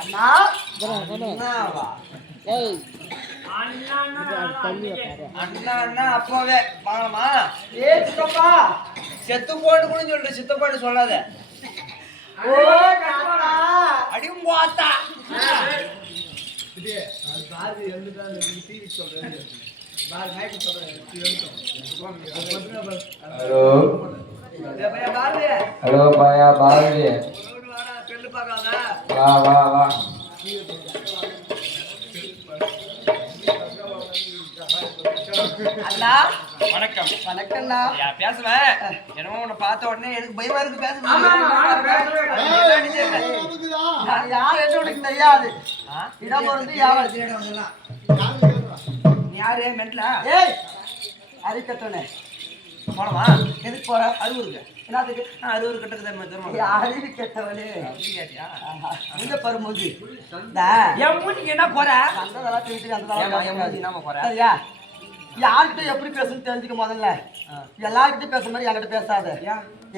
அண்ணா அண்ணா அப்பவே வாங்கம்மா. ஏ சித்தப்பா செத்து போட்டு கூட சொல்ற சித்தப்பாட்டு சொல்லாத. ஓ கண்ணா அடியும் போத்தா. ஹலோ ஹலோ பாயா பாரதி வா வா வா. அண்ணா வணக்கம். வணக்கம்ண்ணா. பேசுவேன். என்னமோ உன்னை பார்த்த உடனே எனக்கு பயமா இருக்கு. நான் யார் என்று உனக்கு தெரியாது. இடம் பொருந்து யார் யாரு மென்ட்லா? ஏய் அறிக்கட்டோனே போனமா? எதுக்கு போற? அறுவருக்கு. என்னதுக்கு? அறுவரு கட்டக்கு அறிவு கெட்டவளே கேட்டியா? இந்த பருமூதி என் மூஞ்சிக்கு என்ன போற? அந்ததெல்லாம் தெரிஞ்சுக்க என் மூஞ்சி அந்த நாம போற. சரியா? யார்கிட்ட எப்படி பேசணும்னு தெரிஞ்சுக்க முதல்ல. எல்லார்கிட்ட பேசுற மாதிரி என்கிட்ட பேசாத.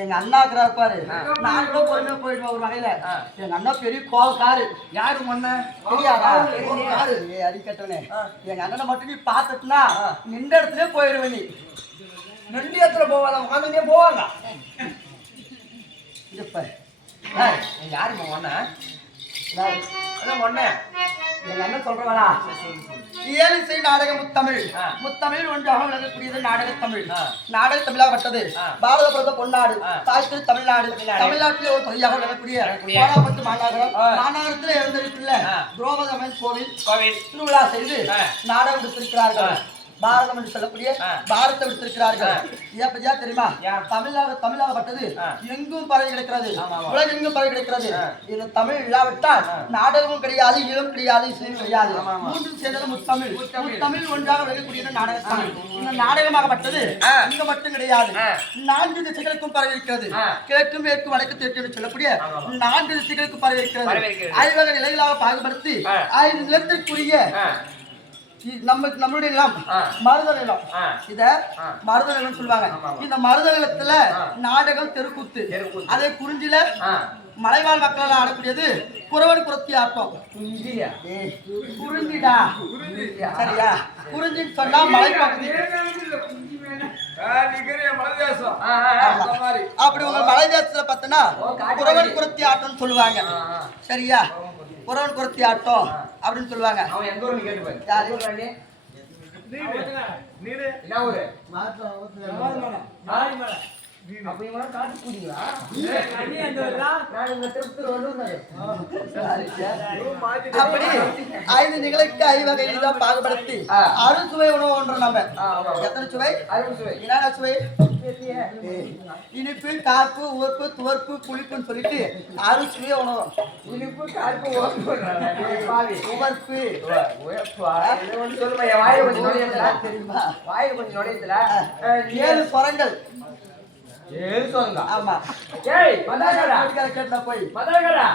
எங்க அண்ணா இருக்கிறாரு பாரு, நான் கூட பொறுமையா போயிடுவேன் ஒரு வகையில. எங்க அண்ணா பெரிய கோவக்காரு. யாரு முன்ன தெரியாதா? கோவக்காரு. ஏய் அடிக்கட்டோனே, எங்க அண்ணனை மட்டும் நீ பாத்துட்டுனா நின்ற இடத்துல போயிடுவ. நீ ரெண்டு இடத்துல போவாங்க, உட்காந்துட்டே போவாங்க. இப்ப யாருமா ஒண்ண? அதான் ஒண்ண எங்க அண்ணன் சொல்றவளா? இயலிசை நாடக முத்தமிழ், முத்தமிழ் ஒன்றாக விளங்கக்கூடியது நாடக தமிழ். நாடக தமிழாகப்பட்டது பாரத பிரத பொன்னாடு, தாய்க்கு தமிழ்நாடு. தமிழ்நாட்டிலே ஒரு பகுதியாக விளங்கக்கூடிய கோலாப்பட்டு மாநகரம். மாநகரத்தில் எழுந்தருக்குள்ள துரோபதமன் கோவில் திருவிழா செய்து நாடகம் எடுத்திருக்கிறார்கள். பாரதம் என்று சொல்லக்கூடிய பாரத்தை விடுத்திருக்கிறார்கள். ஏப்பதியா தெரியுமா? தமிழாகப்பட்டது எங்கும் பரவி கிடக்கிறது, உலகம் எங்கும் பரவி கிடக்கிறது. இந்த தமிழ் இல்லாவிட்டால் நாடகமும் கிடையாது, ஈழம் கிடையாது, இசையும் கிடையாது. மூன்றும் சேர்ந்தது முத்தமிழ். முத்தமிழ் ஒன்றாக விளங்கக்கூடியது நாடக தமிழ். இந்த நாடகமாகப்பட்டது இங்க மட்டும் கிடையாது, 4 திசைகளுக்கும் பரவி இருக்கிறது. கிழக்கு மேற்கு வடக்கு தெற்கு என்று சொல்லக்கூடிய 4 திசைகளுக்கும் பரவி இருக்கிறது. 5 வகை நிலைகளாக பாகுபடுத்தி 5 நிலத்திற்குரிய நம்மளுடைய நிலம் மருத நிலம். இத மருத நிலம் சொல்லுவாங்க. இந்த மருத நிலத்துல நாடகம் தெருக்கூத்து, அதே குறிஞ்சில மலைவாழ் மக்களால் ஆடக்கூடியது குறவன் குரத்தி ஆட்டம். குறிஞ்சிடா சரியா? குறிஞ்சின்னு சொன்னா மலைப்பகுதி. அப்படி உங்க மலை தேசத்துல பார்த்தனா குறவன் குரத்தி ஆட்டம்னு சொல்லுவாங்க. சரியா? குறவன் குரத்தி ஆட்டம் அப்படின்னு சொல்லுவாங்க. அவன் எந்த ஊர்னு கேட்டு பாரு. யாரு? என்ன ஊரு? அப்ப இவங்க காட்டு கூடிங்களா? அப்படி 5 நிகழ்ச்சிக்கு 5 வகையில் தான் பாகுபடுத்தி அறுசுவை உணவு ஒன்று. நம்ம எத்தனை சுவை? என்னென்ன சுவை? இனிப்பு, காப்பு, உவர்ப்பு, துவர்ப்பு, புளிப்புன்னு சொல்லிட்டு அறுசுவை உணவு. இனிப்பு, காப்பு, உவர்ப்பு, சொல்லுமா? வாயை கொஞ்சம் நுழையத்துல தெரியுமா? வாயை கொஞ்சம் நுழையத்துல 7 ஸ்வரங்கள். 7 சொல்லுங்க. ஆமா. ஏய் மதாகரா கேட்டா போய் மதாகரா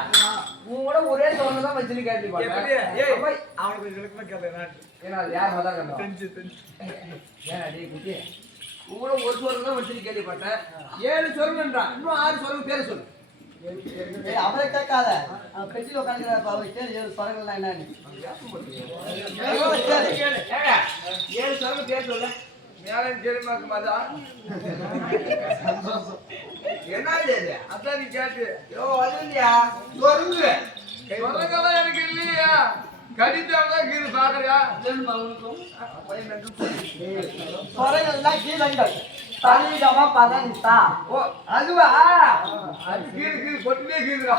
உன் கூட ஒரே சவுண்ட் தான் வச்சிரு கேட்டி பாரு. ஏய் அவனுக்கு விளக்கமா கேட்கறேன். ஏனா யார் மதாகரா? தெரிஞ்சு ஏனா டேய் குட்டி உன் கூட ஒரு சொல்ல தான் வச்சிரு கேட்டி பார்த்தேன். 7 சொல்லுன்றா. இன்னும் 6 சொல்லுங்க பேர் சொல்லு. அவரை கேட்காத. அவன் பெட்டியில் உட்காந்துக்கிறார். அவரை கேளு 7 ஸ்வரங்கள்னா என்னன்னு. 7 சொல்லுங்க பேர் சொல்லு. மேலும் தெரியுமாக்கு மதா என்ன இது? அதான் நீ கேட்டு யோ அதுயா சொருங்கு சொரங்கெல்லாம் எனக்கு இல்லையா? கடித்தாதான் கீழே பாக்குறியா? ஸ்வரங்கள்னா கீழங்கள். தனிதமா பதனித்தா. ஓ அதுவா? அது கீழே கீழே கொட்டிலே கீழா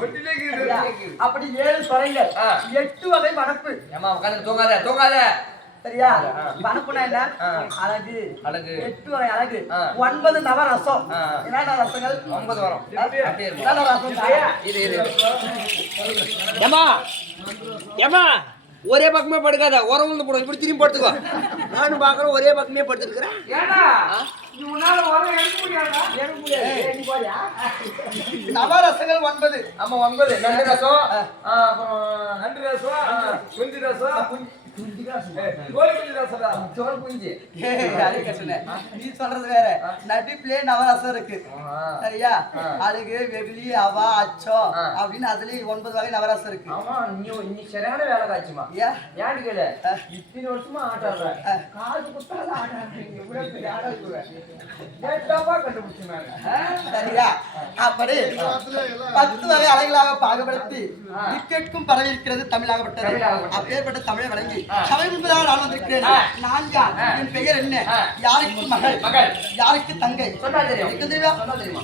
கொட்டிலே கீழே. அப்படி 7 ஸ்வரங்கள், 8 வகை வனப்பு. ஏமா உட்காந்து தூங்காத தூங்காத. சரியா? வனப்புனா என்ன? அழகு. அழகு 8 வகை அழகு. 9 நவரசம். என்னென்ன ரசங்கள்? 9 வரும். என்னென்ன ரசம்? இது ஏமா ஏமா ஒரே பக்கமே படுக்காத, உரம் வந்து போடும். இப்படி திரும்பி படுத்துக்கோ. நானும் பாக்குறேன் ஒரே பக்கமே படுத்துருக்கிறேன். ஏன்னா உன்னால உரம் எடுக்க முடியாதா? எடுக்க முடியாது. நீ போறியா? நவரசங்கள் 9. ஆமா 9. நண்டு ரசம், அப்புறம் நண்டு ரசம், குஞ்சு ரசம், குஞ்சு சோறு புரிஞ்சு அது கட்டுன நீ சொல்றது வேற நடிப்புலயே நவரசம் இருக்கு சரியா அழுகு வெகுளி அவா அச்சோ அப்படின்னு அதுலயும் 9 வகை நவரசம் இருக்கு ஆமா நீ சரியான வேலை காய்ச்சுமா ஏன் ஏன்னு கேளு இத்தனை வருஷமா ஆட்டாடுற காது குத்தாத ஆட்டாடுறீங்க இவ்வளவு பெரிய ஆடா இருக்குவா கண்டுபிடிச்சு சரியா அப்படி 10 வகை அலைகளாக பாகுபடுத்தி விக்கெட்கும் பரவி இருக்கிறது தமிழாகப்பட்டது அப்பேற்பட்ட தமிழை வழங்கி சபை முன்பதாக நான் வந்திருக்கிறேன் நான் யார் என் பெயர் என்ன யாருக்கு மகள் யாருக்கு தங்கை சொன்னா தெரியும் எனக்கு தெரியுமா சொன்னா தெரியுமா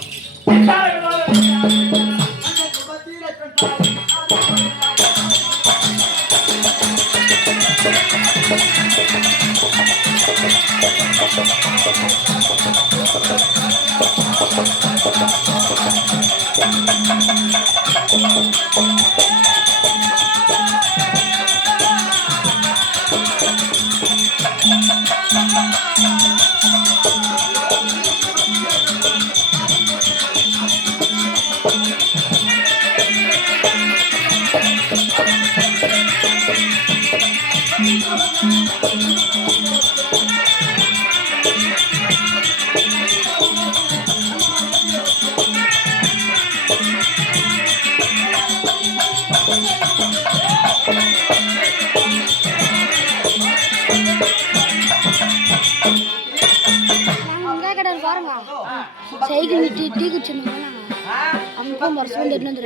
சைக்கிள் விட்டு டீ குடிச்சிருந்தோம் அங்கே வருஷம் வந்து எடுத்து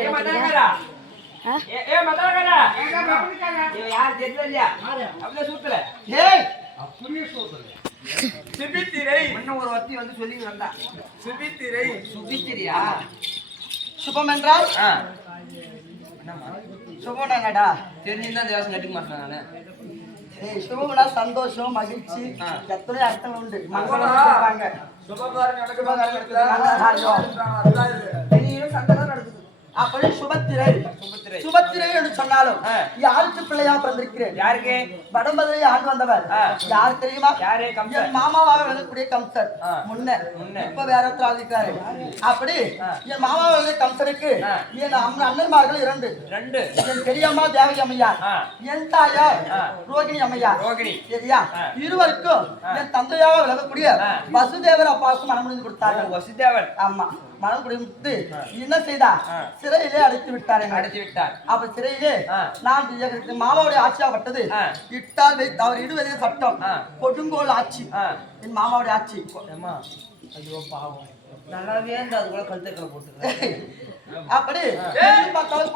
ஒரு ஒத்தி வந்து சொல்லி வந்தா சுபித்திரியா சுபம் என்றால் சுபம்டா தெரிஞ்சுதான் இந்த வேஷம் கட்டிக்க மாட்டேன் நானு சுபம்னா சந்தோஷம் மகிழ்ச்சி எத்தனை அர்த்தம் உண்டு சுபகாரம் சண்டை நடக்குது அப்படி சுபத்திரை சுபத்திரை என்று சொன்னாலும் யாருக்கு பிள்ளையா பிறந்திருக்கிறேன் யாருக்கு வடம்பதிரை ஆண்டு வந்தவர் யார் தெரியுமா யாரு கம்சன் என் மாமாவாக விளங்கக்கூடிய கம்சன் முன்ன இப்ப வேற ஒருத்தர் ஆகிருக்காரு அப்படி என் மாமாவாக விளங்கிய கம்சனுக்கு என் அண்ணன்மார்கள் 2 என் பெரியம்மா தேவகி அம்மையார் என் தாயார் ரோகிணி அம்மையார் சரியா இருவருக்கும் என் தந்தையாக விளங்கக்கூடிய வசுதேவர் அப்பாவுக்கு மனம் முடிந்து கொடுத்தார்கள் வசுதேவன் ஆமா மனம் முடிந்து என்ன செய்தா சிறையிலே அடைத்து விட்டார் அப்ப சிறையிலே நான் மாமாவுடைய ஆட்சியாகப்பட்டது இட்டால் வைத்து அவர் இடுவதே சட்டம் கொடுங்கோல் ஆட்சி என் மாமாவுடைய ஆட்சி ஐயோ பாவம் நல்லாவே இந்த அது கூட கழுத்துக்களை போட்டு அப்படி பார்த்தாலும்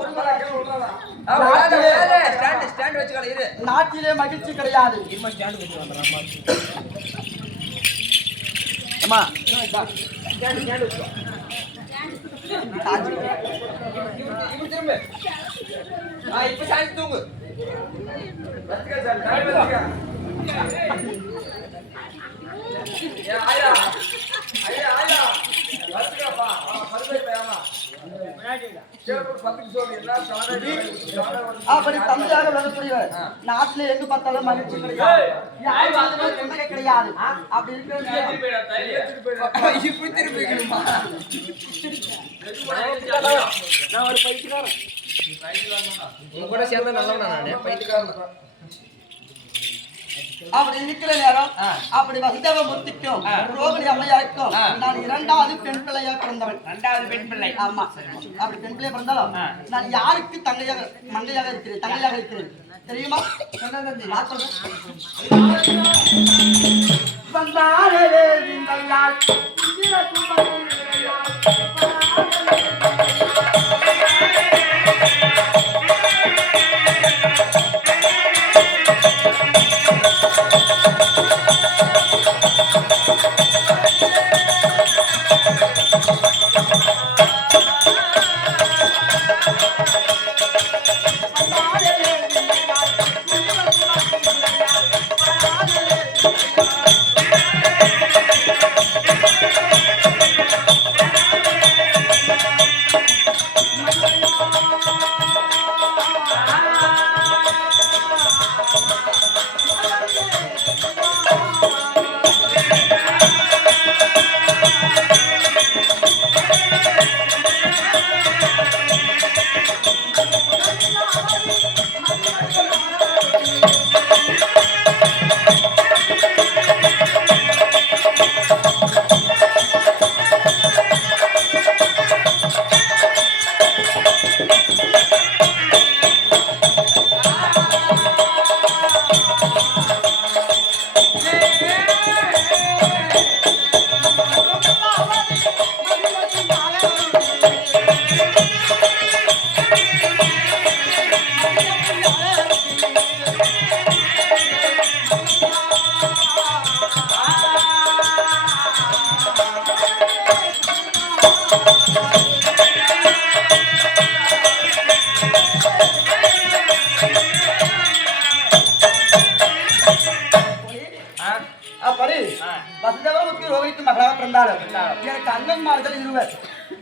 ஸ்டாண்ட் வச்சுக்கல இரு நாட்டிலே மகிழ்ச்சி கிடையாது இருமா ஸ்டாண்ட் வச்சு வந்துடலாமா அம்மா ஸ்டாண்ட் வச்சுக்கோ திரும்ப இப்ப சாஞ்சி தூங்கு அப்படி தந்தையாக விளங்கக்கூடியவர் நாட்டிலே எங்கு பார்த்தாலும் மகிழ்ச்சி கிடையாது கிடையாது அப்படி இப்படி திரும்பிக்கணுமா நான் ஒரு பைத்தியக்காரன் உங்க கூட சேர்ந்தா நல்லவனா நானு பைத்தியக்காரன் அப்படி இருக்கிற நேரம் அப்படி வசுதேவ மூர்த்திக்கும் ரோகிணி அம்மையாருக்கும் நான் 2வது பெண் பிள்ளையா பிறந்தவன் 2வது பெண் பிள்ளை ஆமா அப்படி பெண் பிள்ளையா பிறந்தாலும் நான் யாருக்கு மங்கையாக இருக்கிறேன் தங்கையாக இருக்கிறேன் தெரியுமா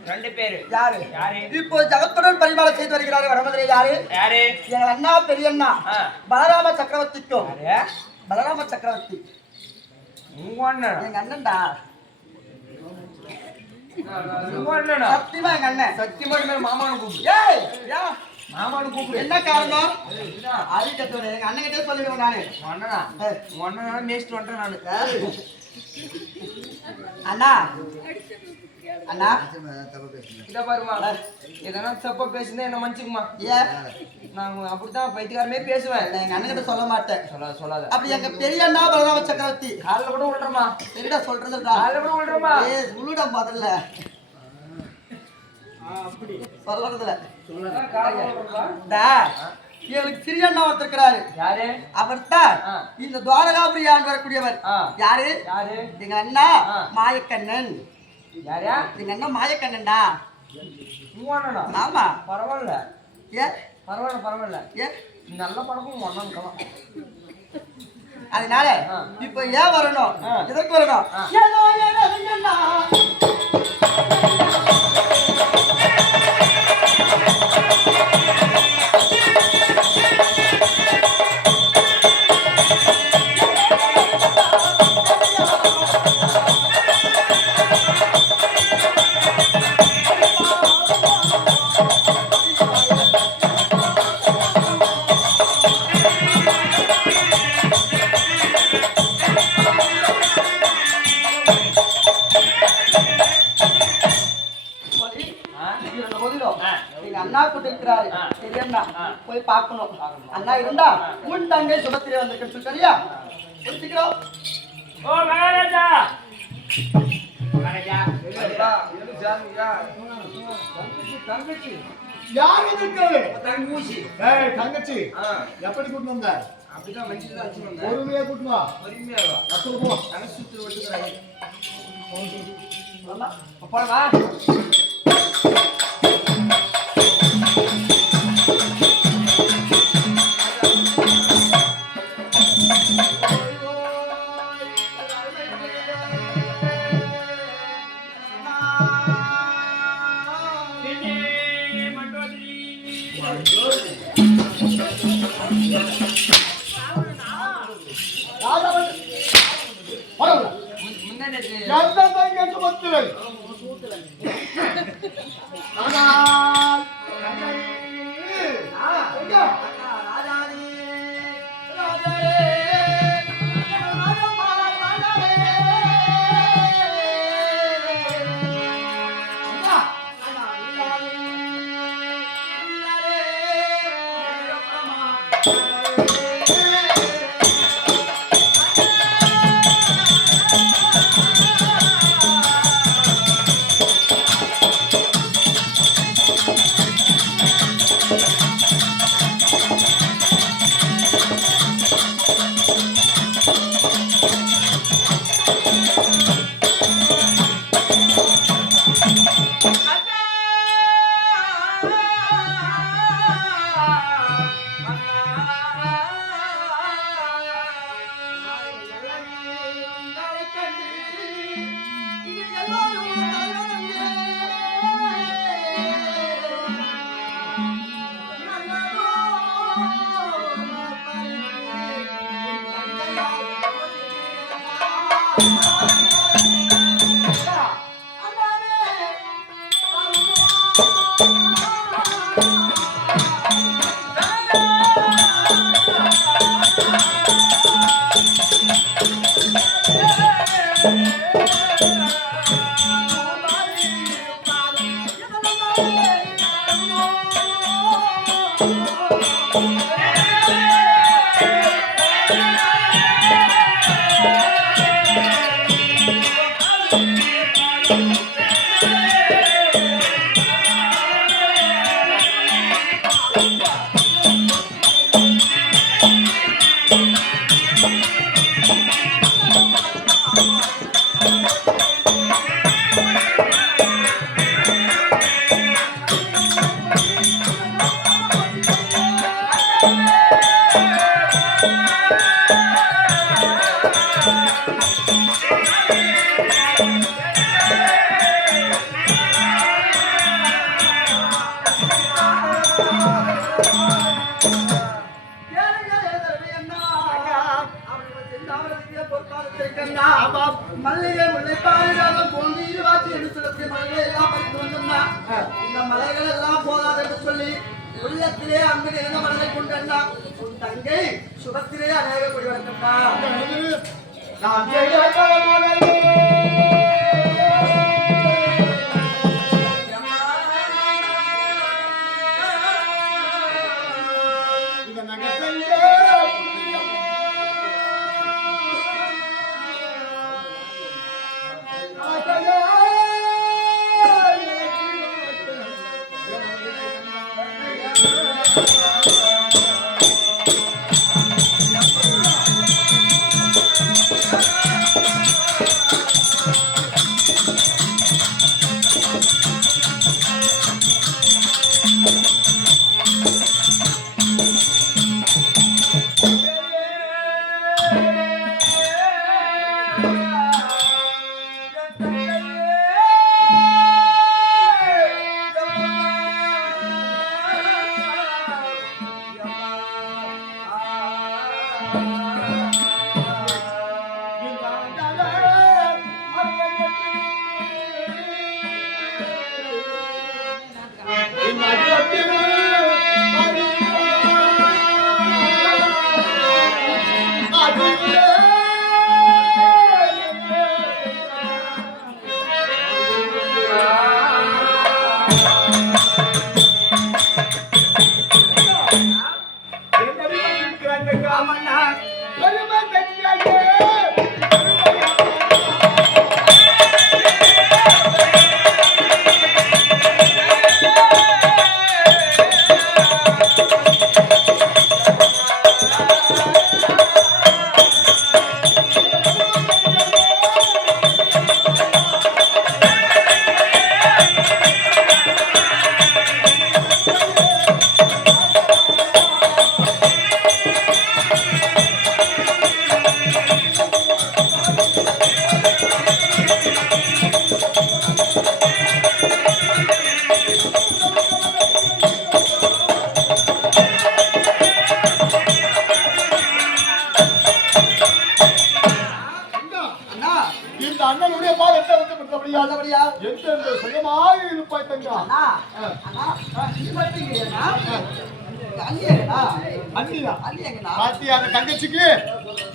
2 பேரு. யாரு யாரு? இப்போ ஜகத்துடன் பரிமாணம் செய்து வருகிறாரு வடமதுரை யாரு? யாரு? எங்க அண்ணா பெரியண்ணா பலராம சக்கரவர்த்திக்கும். பலராம சக்கரவர்த்தி உங்க அண்ணன். எங்க அண்ணன்டா. உங்க அண்ணனா? சத்தியமா எங்க அண்ணன். சத்தியமா மேல மாமானு கூப்பிடு. ஏய் யா மாமானு கூப்பிடு. என்ன காரணம்? அது கத்தோட எங்க அண்ணன் கிட்டே சொல்லிடுவேன் நானு. உங்க அண்ணனா? உங்க அண்ணனா மேஸ்ட் வந்துட்டேன் நானு. அண்ணா அண்ணா இத பாருமா, எதனா தப்பா பேசுனா என்ன மன்னிச்சுக்குமா. ஏன் நான் அப்படித்தான் பைத்தியக்காரமே பேசுவேன். நான் எங்க அண்ணன் கிட்ட சொல்ல மாட்டேன். சொல்லாத. அப்படி எங்க பெரிய அண்ணா பலராம சக்கரவர்த்தி காலைல கூட விடுறமா. சரிடா சொல்றதுடா. காலைல கூட விடுறமா. ஏய் சொல்லுடா முதல்ல. சொல்றதுல எனக்கு சிறிய அண்ணா ஒருத்தர் இருக்கிறாரு. யாரு? அவர்தான் இந்த துவாரகாபுரி ஆண்டு வரக்கூடியவர். யாரு? யாரு? எங்க அண்ணா மாயக்கண்ணன். யாரா? எங்க அண்ணா மாயக்கண்ணன்டா. உங்க அண்ணனா? ஆமா. பரவாயில்ல. ஏ பரவாயில்ல. ஏ நல்ல பழக்கம் உங்க அண்ணனுக்கலாம். அதனால இப்ப ஏன் வரணும்? எதற்கு வரணும்? ஏதோ ஏதோ எங்க அண்ணா கூட்டு இருக்கிறாரு. சரியண்ணா போய் பார்க்கணும். அண்ணா இருந்தா உன் தங்கை சுபத்திரை வந்திருக்கேன்னு சொல்லியா சீக்கிரம். ஓ மகாராஜா. மகாராஜா. தங்கச்சி. யார் வந்திருக்காரு? தங்கூசி. ஏய் தங்கச்சி. எப்படி கூட்டு வந்த? அப்படிதான் வச்சிட்டு தான் வச்சிருந்தேன். பொறுமையா கூட்டு வா. பொறுமையா வா. அப்புறம் போ. தங்கச்சி சுத்து வச்சிருக்காங்க. போடா. உள்ளத்திலே அங்கு நிறைந்த மனதை கொண்டா உன் தங்கை சுகத்திலே அநேக கொடி வளர்த்தா நான் தங்கச்சிக்கு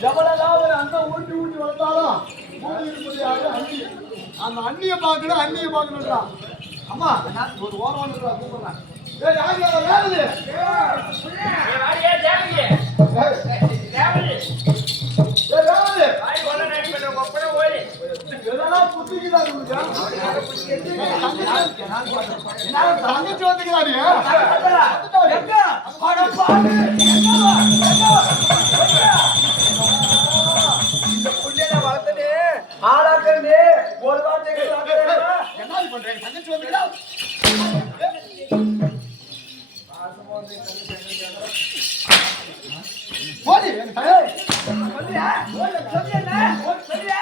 எவ்வளவு அண்ணன் ஊட்டி ஊட்டி வளர்த்தாலும் அந்த அண்ணிய பாக்கணும் அண்ணிய பாக்கணும்டா அம்மா ஒரு ஓரம் கூப்பிடுறேன் தங்கச்சி வந்துக்கிறாரு இந்த புள்ளைய வளர்த்தனே ஆளாக்கனே ஒரு வார்த்தை என்ன பண்றீங்க தங்கச்சி வந்துக்கிறா போடி சொல்லியா சொல்லியா சொல்லியா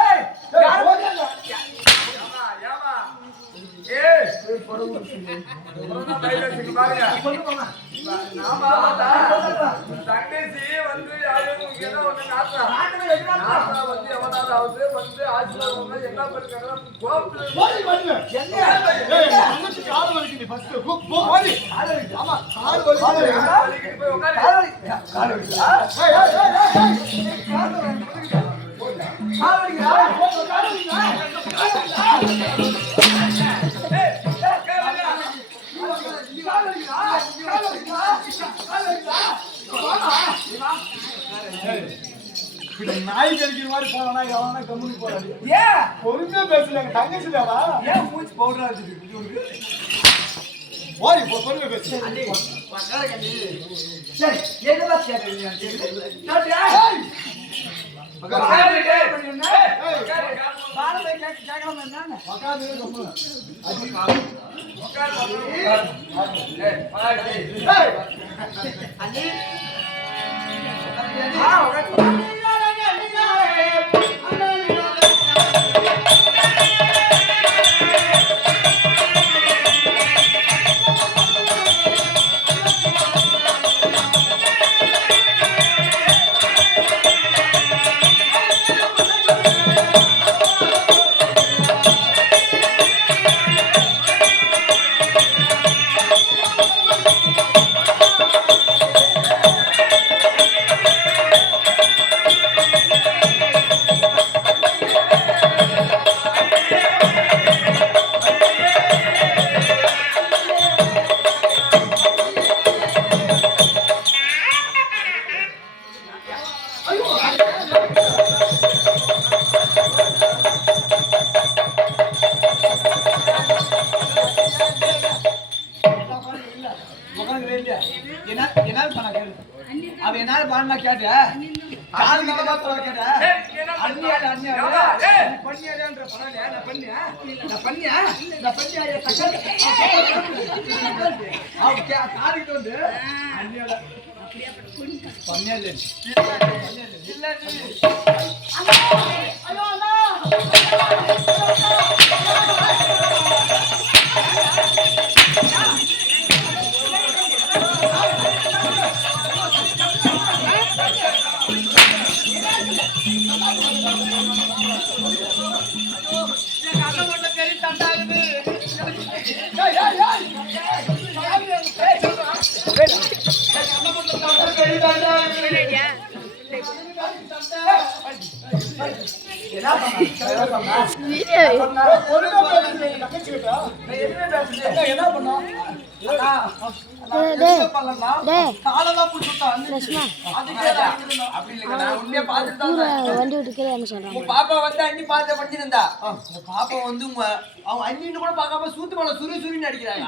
ஏய் ஏமா ஏய் கொரோனா வைரஸ் பாருங்க நாம தங்கச்சி வந்து யாரும் ஏதோ ஒண்ணு நாத்தா வந்து எவனாவது வந்து ஆசீர்வாதம் என்ன பண்ணுறாங்க கோபத்துல போடி பண்ணு என்ன ஏய் தங்கச்சி கால் வலிக்குது ஃபர்ஸ்ட் போடி ஆமா கால் வலிக்குது போய் உட்காரு கால் வலிக்குது ஏய் ஏய் ஏய் கால் வலிக்குது நாய் கடிக்கிற மாதிரி போனா எவனா கம்முனு போறாரு ஏன் பொறுமையா பேசல தங்கச்சி தேவா ஏன் மூச்சு பவுடரா இருக்கு ஓடி பொறுமையா பேசு சரி என்னடா கேக்குறீங்க அவ என்னால பாருமா கேட்ட கால் நடமா சொல்ல கேட்ட அண்ணியால பண்ணியாலன்ற பரவாயில்லையா நான் பண்ணியா காலிட்டு வந்து அண்ணியால பண்ணியால இல்ல ஐயோ அண்ணா வண்டி விட்டுக்கிறேன்னு சொல்றாங்க. பாப்பா வந்து அண்ணி பார்த்து பண்ணிருந்தா பாப்பா வந்து அவங்க அண்ணின்னு கூட பார்க்காம சூத்து மேல சுருன்னு அடிக்கிறாங்க.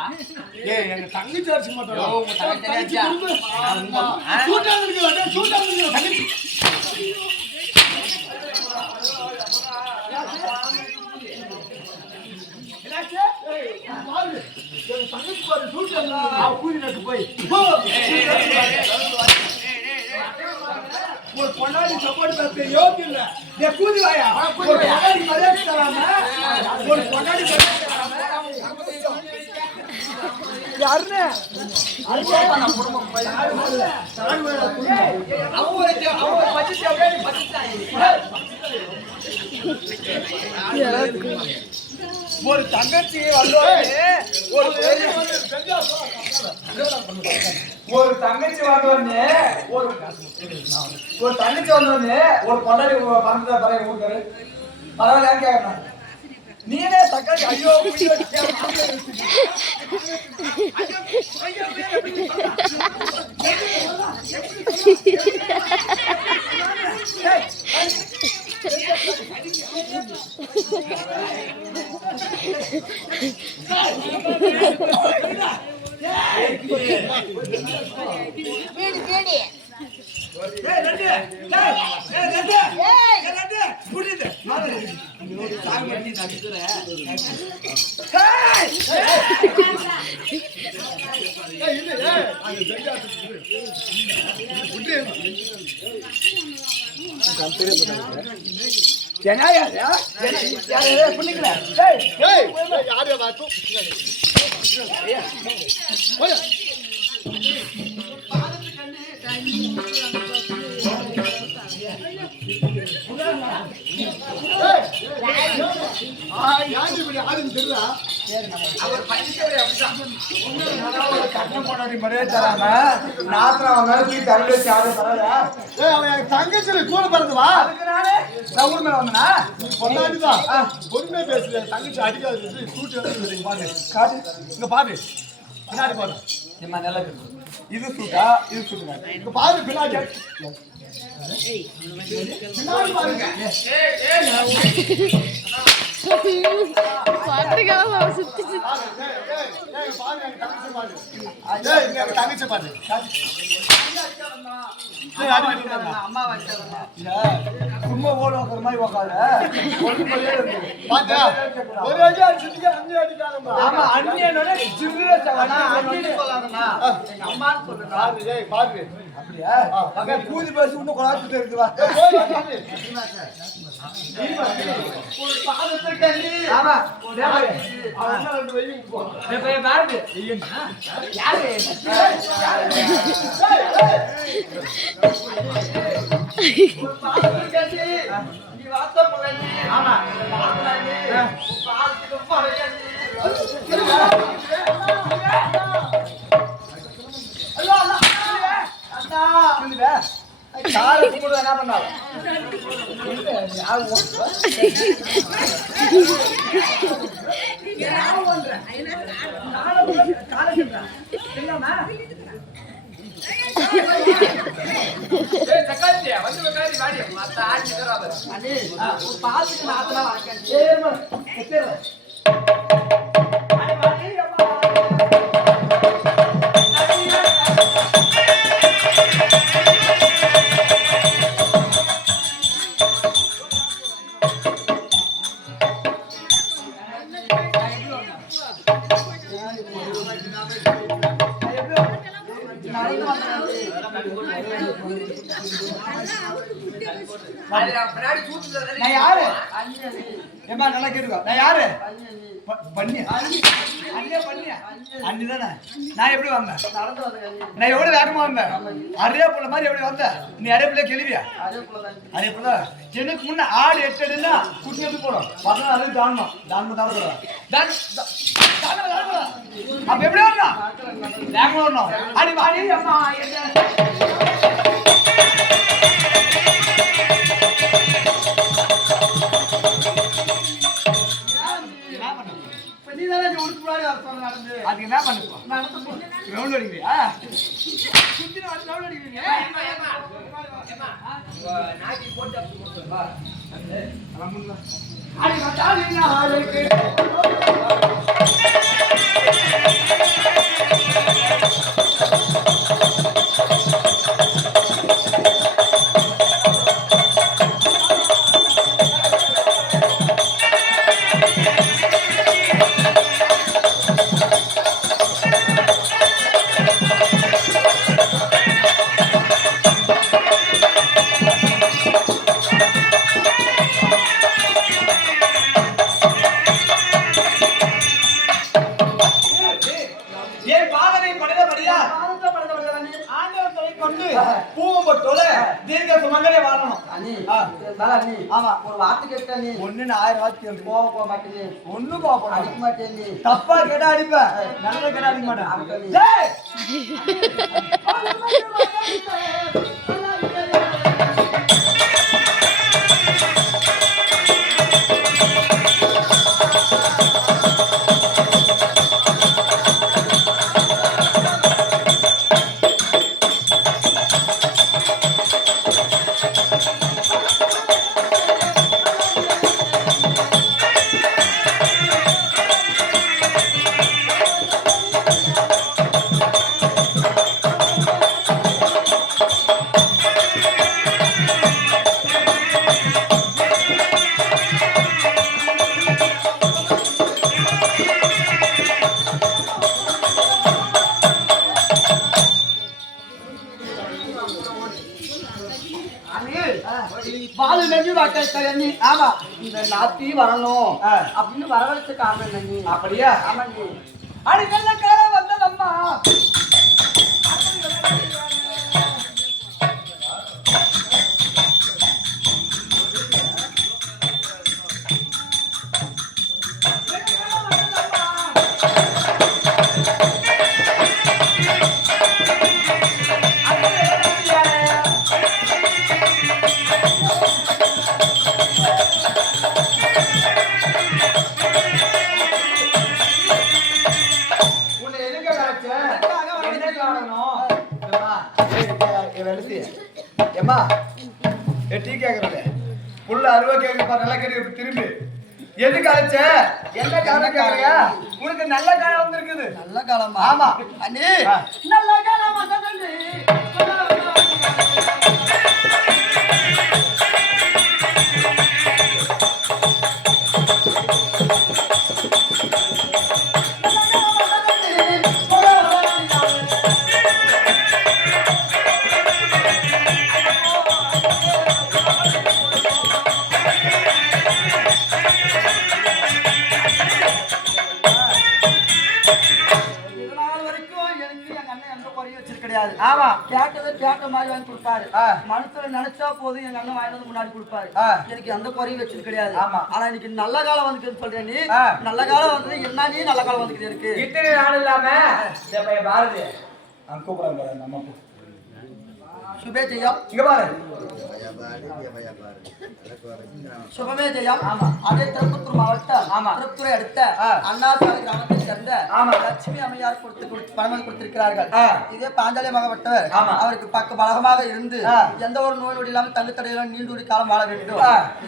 எங்க தங்கச்சி அடிச்சு மாட்டாங்க உங்க தங்கச்சி ஒரு பொண்ணாடி சப்போர்ட் பேச யோகியம் இல்ல. கூதி வாயா ஒரு பொண்ணாடி மரியாதை தராம ஒரு பொண்ணாடி யாருன்னு ஒரு தங்கச்சி வந்தோடனே ஒரு தங்கச்சி வந்தோடனே ஒரு தங்கச்சி வந்தோடனே ஒரு பொண்டாடி மறந்துட்டா பரவாயில்ல ஊருக்காரு பரவாயில்ல கேட்கணும் நீனே தங்கச்சி ஐயோ தங்கச்சி கூட பிறந்து வா நான் ஊர் மேல வந்தனா பொண்ணாடிதான் பொறுமையா பேசுற தங்கச்சி அடிக்காது பாரு காட்டு இங்க பாரு பின்னாடி பாரு நல்லா இது சூட்டா இது சூட்டுங்க இங்க பாரு பின்னாடி பின்னாடி பாருங்க தங்கச்சி பாரு சும்மா ஓட வைக்கிற மாதிரி உக்காத ஒரு அடி அடிச்சுட்டு அஞ்சு அடிக்காதம்மா ஆமா அண்ணியனோட சின்ன அம்மான்னு சொல்லுங்க பாரு அப்படியா கூதி பேசி இன்னும் குழாத்து இருக்குவா ஆமா என்ன பண்ணாலும் பாத்துக்கு நாத்தனா வாங்க நடந்து வந்தேன். நான் யாரு? ஏமா நல்லா கேட்டுக்கோ, நான் யாரு? பண்ணியா? அண்ணியா பண்ணியா? அண்ணி தானே. நான் எப்படி வந்தேன்? நடந்து வந்தேன். நான் எவ்வளவு வேகமா வந்தேன்? அரையா புள்ள மாதிரி எப்படி வந்த? நீ அரைய புள்ள கேள்வியா? அரைய புள்ள எனக்கு முன்ன ஆடு 8 அடினா குட்டி எடுத்து போறோம். வரணும் அதை தாண்டணும். தாண்டணும் தாண்டணும். அப்ப எப்படி வரணும்? வேகமா வரணும். அடி வாடி அம்மா என்ன அதுக்கு என்ன பண்ணுப்போம்? ரவுண்ட் அடிக்கிறியா? சுத்தி ரவுண்ட் அடிக்கிறீங்க. அடி மச்சான் ஆளுக்கு தப்பா கேட்டா அடிப்பேன், நல்ல கேட்டா அடிக்க மாட்டேன். ஆமா, இந்த நாத்தி வரணும் அப்படின்னு வரவழைச்ச காரணம் நீ. அப்படியா? ஆமா நீ. அடி நல்ல காலம் வந்ததம்மா. ஏமா டீ கேக்குறே புள்ள அருவா கேக்கு பாரு, நல்லா கேட்டு திரும்பி எதுக்கு அழைச்ச? என்ன காலம் கேக்குறியா? உனக்கு நல்ல காலம் வந்திருக்குது. நல்ல காலமா? ஆமா அண்ணி, நல்ல காலம் வந்ததண்ணி. ஆமா, கேட்டதை கேட்ட மாதிரி வாங்கி கொடுப்பாரு. மனசுல நினைச்சா போதும் எங்க அண்ணன் வாங்கி வந்து முன்னாடி கொடுப்பாரு. எனக்கு எந்த குறையும் வச்சது கிடையாது. ஆமா, ஆனா இன்னைக்கு நல்ல காலம் வந்துக்குன்னு சொல்றேன். நீ நல்ல காலம் வந்தது என்ன? நீ நல்ல காலம் வந்துக்கிட்டு இருக்கு. இத்தனை நாள் இல்லாம பாரதி கூப்பிடுறாங்க நம்ம சுபே ஜெயம். இங்க பாரு, சுபமே ஜெயம். அதே திருப்பத்தூர் மாவட்டம் திருப்புரை அடுத்த அண்ணாசாலை கிராமத்தை சேர்ந்த லட்சுமி அம்மையார் பணம் கொடுத்திருக்கிறார்கள். இதே பாஞ்சாலி மகப்பட்டவர் அவருக்கு பக்க பலகமாக இருந்து எந்த ஒரு நோய் நொடி இல்லாமல் தங்கு தடையிலும் நீண்டூடி காலம் வாழ வேண்டும்,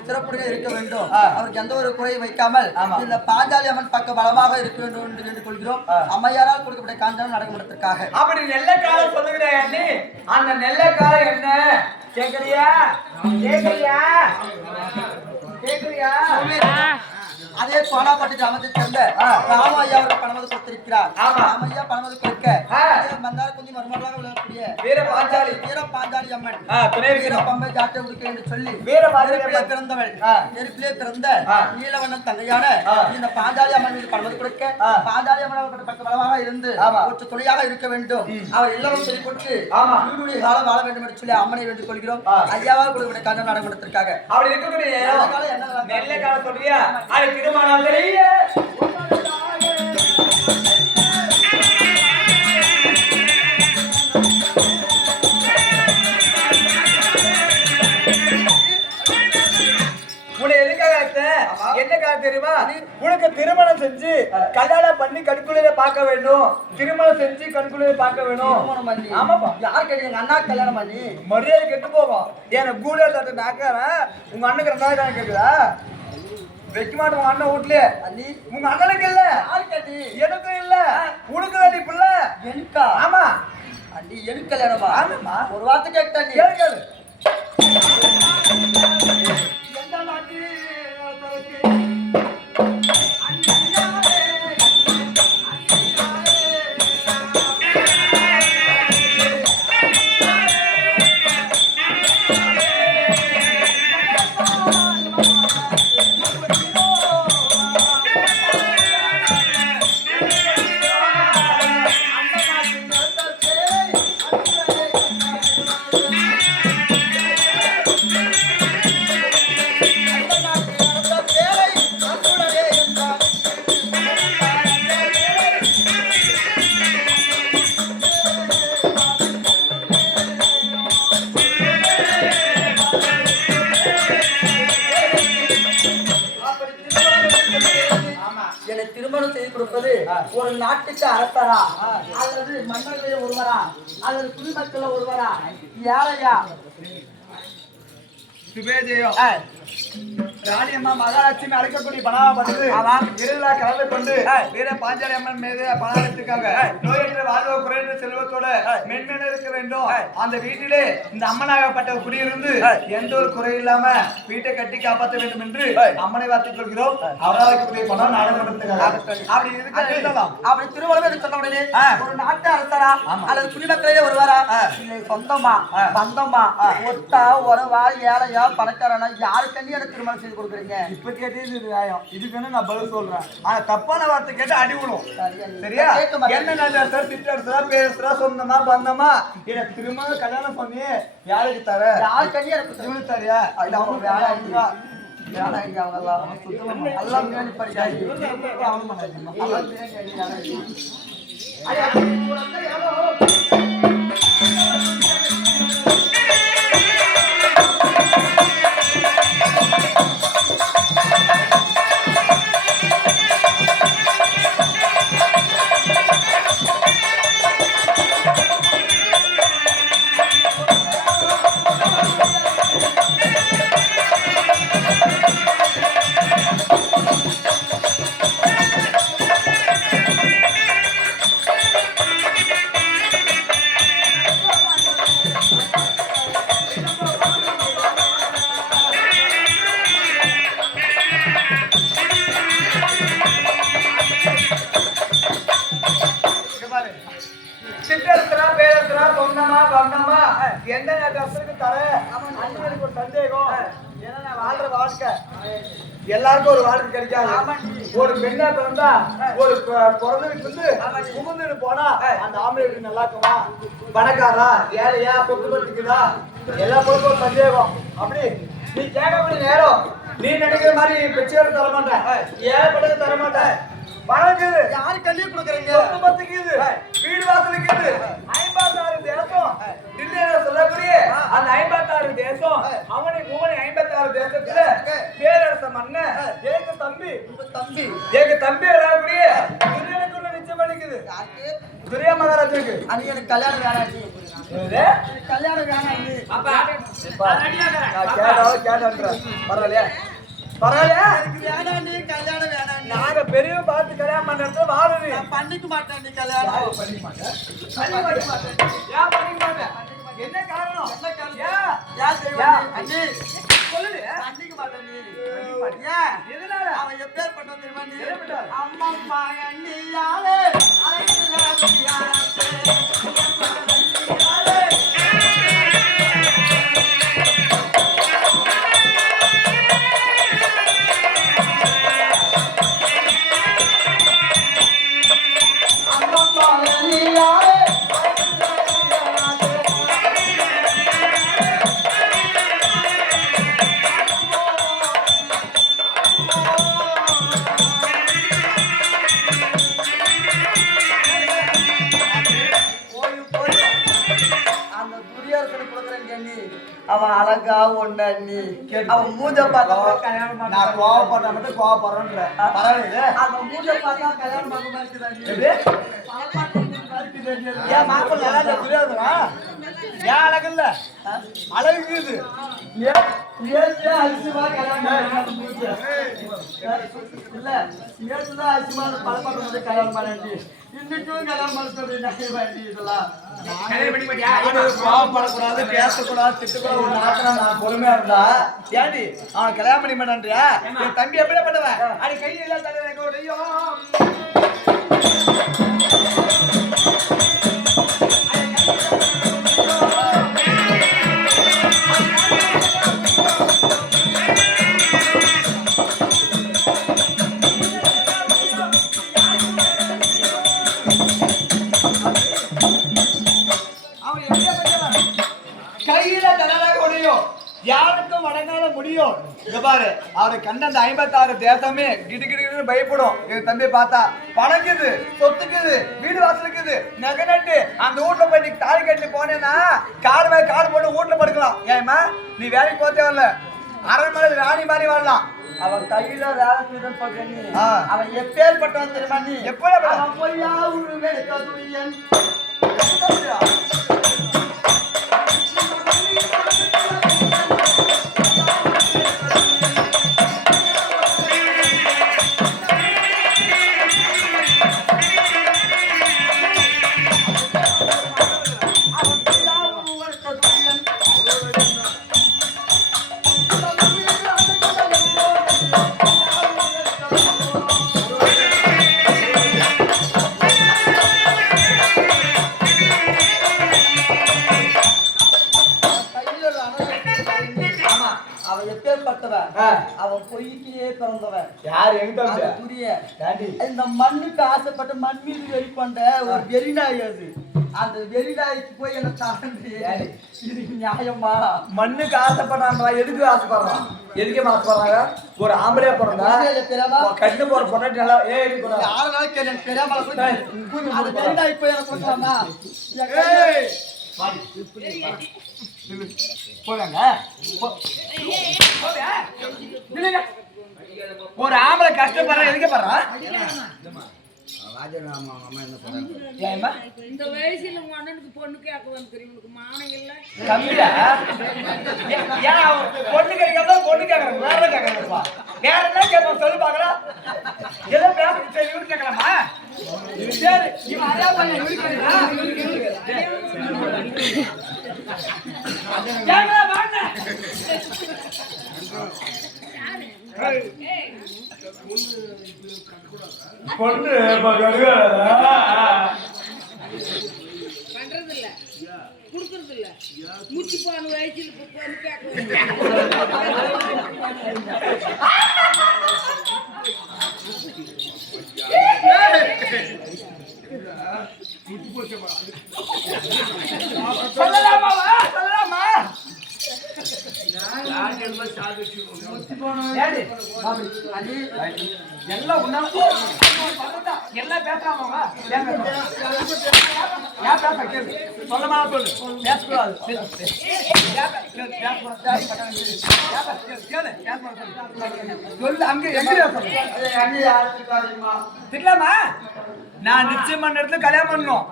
சிறப்புடன் இருக்க வேண்டும். அவருக்கு எந்த ஒரு குறையை வைக்காமல் இந்த பாஞ்சாலி அம்மன் பக்க பலமாக இருக்க வேண்டும் என்று வேண்டிக் கொள்கிறோம். அம்மையாரால் கொடுக்கப்பட்ட காஞ்சாலம் நடக்கப்படுவதற்காக. அப்படி நெல்ல காலம் சொல்லுகிறேன். அந்த நெல்ல காலம் என்ன கேக்குறியா? கேக்குறியா? கேக்குறியா? அதே சோனாப்பட்டு கிராமத்தை சேர்ந்த ராமையா அவர்கள் பணமது கொடுத்திருக்கிறார். ராமையா பணமது கொடுக்க மந்தார குந்தி மருமகளாக விளங்கக்கூடிய வீர பாஞ்சாலி அம்மன் வீர பம்பை ஜாட்டை உடுக்க என்று சொல்லி பிறந்தவள் நெருப்பிலே பிறந்த நீலவண்ணன் தங்கையான இந்த பாஞ்சாலி அம்மன் மீது பணமது கொடுக்க பாஞ்சாலி அம்மன் அவர்கள் பக்க பலமாக இருந்து ஒரு துணையாக இருக்க வேண்டும். அவர் இல்லறம் சொல்லி கொடுத்து வீடுடைய காலம் வாழ வேண்டும் என்று சொல்லி அம்மனை வேண்டிக் கொள்கிறோம். ஐயாவாக கொடுக்கிற காரணம் நாடகத்திற்காக அப்படி இருக்கக்கூடிய நெல்ல கால சொல்றியா அது திருமணம் தெரிய என்ன தெரியுமா? உனக்கு திருமணம் செஞ்சு கல்யாணம் பண்ணி கண்குளிர பார்க்க வேண்டும். திருமணம் செஞ்சு கண்குளிர பார்க்க வேணும். ஆமாப்பா, யார் கேட்டு எங்க அண்ணா கல்யாணம் பண்ணி மரியாதை கெட்டு போகும். எனக்கு கூட தட்டு நாக்காரன் உங்க அண்ணனுக்கு ரெண்டாயிரம் கேக்குதா? வைக்க மாட்டோம் உங்க அண்ணன் வீட்லயே. உங்க அண்ணனுக்கு இல்ல, யார் கேட்டு எனக்கும் இல்ல, உனக்கு வேண்டி பிள்ள எனக்கா? ஆமா அண்ணி எனக்கு கல்யாணமா? ஆமாமா. ஒரு வார்த்தை கேட்டா நீ கேளு. திருமணம் செய்து கொடுப்பது ஒரு நாட்டுக்கு அரசரா அல்லது மன்னர்களில் ஒருவரா அல்லது குடிமக்கள் ஒருவரா யாரையா? சுபேஜயம் ராணியம்மா மகாலட்சுமி அழைக்கக்கூடிய பணாபத்து இருளா கலந்து கொண்டு வீர பாஞ்சாலி அம்மன் மீது பணத்திற்காக நோயற்ற வாழ்வோ குறைந்த செல்வத்தோட மென்மேல இருக்க வேண்டும். அந்த வீட்டிலே இந்த அம்மனாகப்பட்ட குடியிருந்து எந்த ஒரு குறை இல்லாம வீட்டை கட்டி காப்பாற்ற வேண்டும் என்று அம்மனை வார்த்தைக் கொள்கிறோம். அவராகக்கூடிய பணம் நாடாளுமன்றத்துக்காக அப்படி இருக்கலாம். அப்படி திருமணம் என்று சொன்ன உடனே ஒரு நாட்டு அரசரா அல்லது குடிமக்களே ஒருவரா இல்லை சொந்தமா பந்தமா ஒட்டா உறவா ஏழையா பணக்காரனா யாருக்கண்ணி எனக்கு திருமணம் செய்து கொடுக்குறீங்க? இப்ப கேட்டது நியாயம். இதுக்குன்னு நான் பதில் சொல்றேன். ஆனா தப்பான வார்த்தை கேட்டு அடி விடும். சரியா? என்ன நல்ல திட்டா பேசுறா சொந்தமா பந்தமா எனக்கு திரும்ப கல்யாணம் பண்ணி யாருக்கு தர? யாருக்கண்ணி எனக்கு இவனு தரியா? எந்த நேரத்துக்கு தர அண்ணனுக்கு ஒரு சந்தேகம். ஏன்னா நான் வாழ்ற வாழ்க்கை எல்லாருக்கும் ஒரு வாழ்க்கை கிடைக்காது. ஒரு பெண்ணா பிறந்தா ஒரு பிறந்த வீட்டுல இருந்து புகுந்துட்டு போனா அந்த ஆம்பளை வீட்டு நல்லா இருக்குமா? பணக்காரா ஏழையா சொத்து பட்டுக்குதா எல்லா பொருளுக்கும் ஒரு சந்தேகம். அப்படி நீ கேட்கக்கூடிய நேரம் நீ நினைக்கிற மாதிரி பெற்றோர் தர மாட்டேன், ஏழைப்பட்டது தர மாட்டேன். பணக்கு யாரு கல்வி கொடுக்குறீங்க? சொத்து பத்துக்கு வீடு வாசலுக்கு 56 தேசம் தில்லியில சொல்லக்கூடிய அந்த 56 தேசம் அவனை 56 தேசத்துல பேரரச மன்னன் ஏக தம்பி விளையாடக்கூடிய துரியனுக்குள்ள நிச்சயம் பண்ணிக்குது. துரிய மகாராஜனுக்கு அது எனக்கு கல்யாணம் வேணாச்சு. கல்யாணம் வேணாச்சு. பரவாயில்லையா? பரவாயில்லையா? எனக்கு வேணாண்டி கல்யாணம் வேணாண்டி. நாங்க பெரிய பார்த்து கல்யாணம் பண்றது வாழுது. நான் பண்ணிக்க மாட்டேன் கல்யாணம். பண்ணிக்க மாட்டேன். ஏன் பண்ணிக்க மாட்டேன்? என்ன காரணம்? ஏன் தெரியுமா? அண்ணி சொல்லுடி. கண்டிக்க மாட்டேன் நீ. ஏன்? எதனால? அவன் எப்பேற்பட்டவன் தெரியுமா நீ? எப்பேற்பட்டவன்? அம்மம்மா எண்ணியாலே அழைக்கிற முடியாதே. அம்மம்மா எண்ணியாலே. அம்மம்மா எண்ணியாலே அந்த துரியரசனுக்கு கொடுக்குறேன் கண்ணி. அவன் அழகா ஒண்ணு நீ அவன் மூஞ்ச பார்த்தா கல்யாணம் பண்ண நான் கோவப்பட்டா மட்டும் கோவப்படுறேன்ற. பரவாயில்லை. அவன் மூஞ்ச பார்த்தா கல்யாணம் பண்ண மாதிரி இருக்குதா நீ? எப்படி? ஏன் மாப்பிள்ளை நல்லா இல்ல, புரியாதுடா? ஏன் அழகு இல்ல? அழகு இருக்குது. ஏன் அரிசிமா கல்யாணம் பண்ண மூஞ்ச? இல்ல நேற்றுதான் அரிசிமா பழப்பட்டு கல்யாணம் பண்ணி இன்னைக்கும் கல்யாணம் பண்ண சொல்லி நகை இதெல்லாம் கல்யாணம் பண்ணி மாட்டியா? கோவப்படக்கூடாது, பேசக்கூடாது, திட்டக்கூடாது. ஒரு மாத்திரம் நான் பொறுமையா இருந்தா ஏண்டி அவன் கல்யாணம் பண்ணி மாட்டான்றியா? என் தம்பி எப்படி பண்ணுவேன்? அடி கையில தலைவனுக்கு ஒரு ஐயோ. அவன் எப்படியா பண்ணுவான்? கையில தனராக முடியும், யாருக்கும் வணங்காத முடியும். இங்க பாரு, அவரை கண்ட அந்த 56 தேசமே கிடு பயப்படும். எங்க தம்பி பார்த்தா பணக்குது, சொத்துக்குது, வீடு வாசலுக்குது, நகை நட்டு அந்த வீட்டுல போய் நீ தாலி கட்டி போனேன்னா காடு மேல காடு போட்டு வீட்டுல படுக்கலாம். ஏமா நீ வேலைக்கு போக தேவையில்ல, அரண்மனை ராணி மாதிரி வாழலாம். அவன் கையில வேலை செய்யணும்னு சொல்றேன் நீ. ஆ. அவன் எப்பேற்பட்டவன் தெரியுமா நீ? எப்படியா அவன் பொய்யா உருவெடுத்த துரியன். அவன் பொய்யா உருவெடுத்த துரியன். ஆமா, அவன் எப்பேற்பட்டவன்? அவன் பொய்யிலேயே பிறந்தவன். யார் எங்க அந்த தம்பி? துரியன். டாடி இந்த மண்ணுக்கு ஆசைப்பட்டு மண் மீது வெறி கொண்ட ஒரு வெறிநாய் அது. அந்த வெறிநாய்க்கு போய் என்ன தாண்டி இது நியாயமா? மண்ணுக்கு ஆசைப்படுறாங்களா? எதுக்கு ஆசைப்படுறான்? எதுக்கே ஆசைப்படுறாங்க? ஒரு ஆம்பளையா பிறந்தா தெரியாம கண்ணு போற பொண்டாட்டி நல்லா ஏறி போறா. யாரு நாளைக்கு எனக்கு தெரியாம அந்த வெறிநாய் போய் எனக்கு கொடுக்கலாமா? போறாங்க. ஒரு ஆம்பளை கஷ்டப்படுறான், எதுக்கு பண்றான்? ஏம்மா? இந்த வயசுல உங்க அண்ணனுக்கு பொண்ணு கேட்க வந்து உனக்கு மானம் இல்ல. தம்பியா? ஏன் அவன் பொண்ணு கேட்கறதா பொண்ணு கேட்கறான்? வேற என்ன கேட்கறான்ப்பா? வேற என்ன கேட்பான் சொல்லு பாக்கலாம். ஏதோ பேச சரி இவரு கேட்கலாமா? சரி இவன் அதே பண்ண இவரு கேட்கலாம். கேட்கலாம் வாங்க. பொண்ணு பண்றது இல்ல, குடுக்கறது இல்ல. முச்சி போன வயசுல பொண்ணு கேட்க சொல்லலாமா? சொல்லலாமா? ஏடி, எல்லாம் உன்னால எல்லாம் பேசுறாங்க. ஏன் பேச கேளு. சொல்லமா சொல்லு. பேசக்கூடாது. சொல்லு. அங்க எங்க திட்டலாமா? நான் நிச்சயம் பண்ண இடத்துல கல்யாணம் பண்ணணும்.